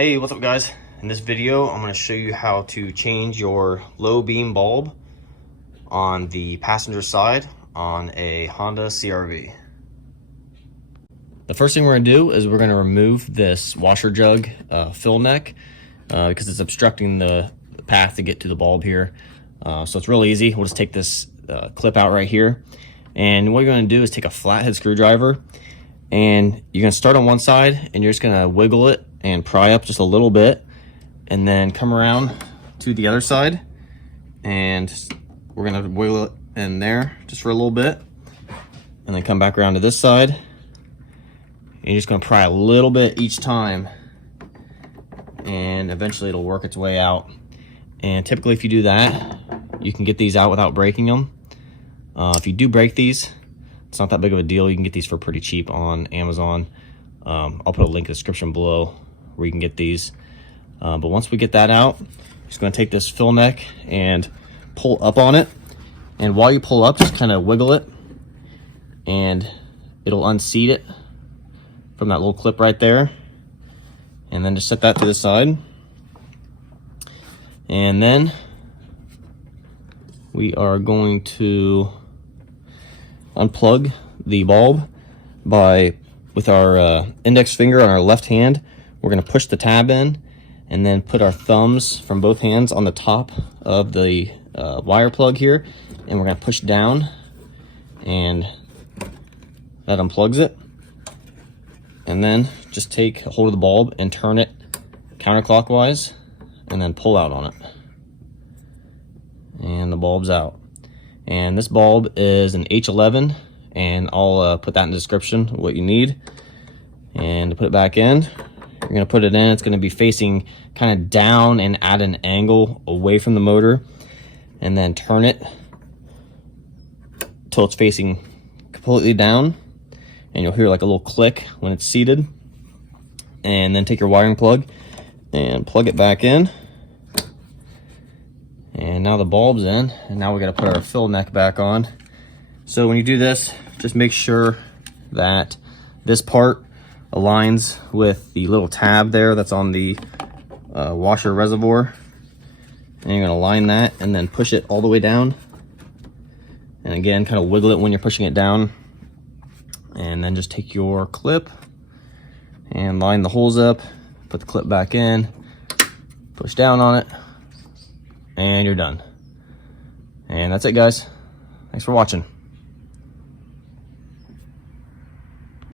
Hey, what's up guys? In this video, I'm going to show you how to change your low beam bulb on the passenger side on a Honda CRV. The first thing we're going to do is we're going to remove this washer jug fill neck because it's obstructing the path to get to the bulb here. So it's really easy. We'll just take this clip out right here. And what you're going to do is take a flathead screwdriver and you're going to start on one side and you're just going to wiggle it and pry up just a little bit, and then come around to the other side and we're going to wiggle it in there just for a little bit, and then come back around to this side and you're just going to pry a little bit each time, and eventually it'll work its way out. And typically if you do that, you can get these out without breaking them. If you do break these, it's not that big of a deal. You can get these for pretty cheap on Amazon. I'll put a link in the description below where you can get these. But once we get that out, just going to take this fill neck and pull up on it. And while you pull up, just kind of wiggle it and it'll unseat it from that little clip right there. And then just set that to the side. And then we are going to unplug the bulb with our index finger on our left hand. We're going to push the tab in and then put our thumbs from both hands on the top of the wire plug here, and we're going to push down, and that unplugs it. And then just take a hold of the bulb and turn it counterclockwise and then pull out on it, and the bulb's out. And this bulb is an H11, and I'll put that in the description what you need. And to put it back in, you're going to put it in. It's going to be facing kind of down and at an angle away from the motor, and then turn it till it's facing completely down, and you'll hear like a little click when it's seated. And then take your wiring plug and plug it back in, and now the bulb's in. And now we got to put our fill neck back on. So when you do this, just make sure that this part aligns with the little tab there that's on the washer reservoir, and you're going to line that and then push it all the way down, and again kind of wiggle it when you're pushing it down, and then just take your clip and line the holes up, put the clip back in, push down on it, and you're done. And that's it guys. Thanks for watching.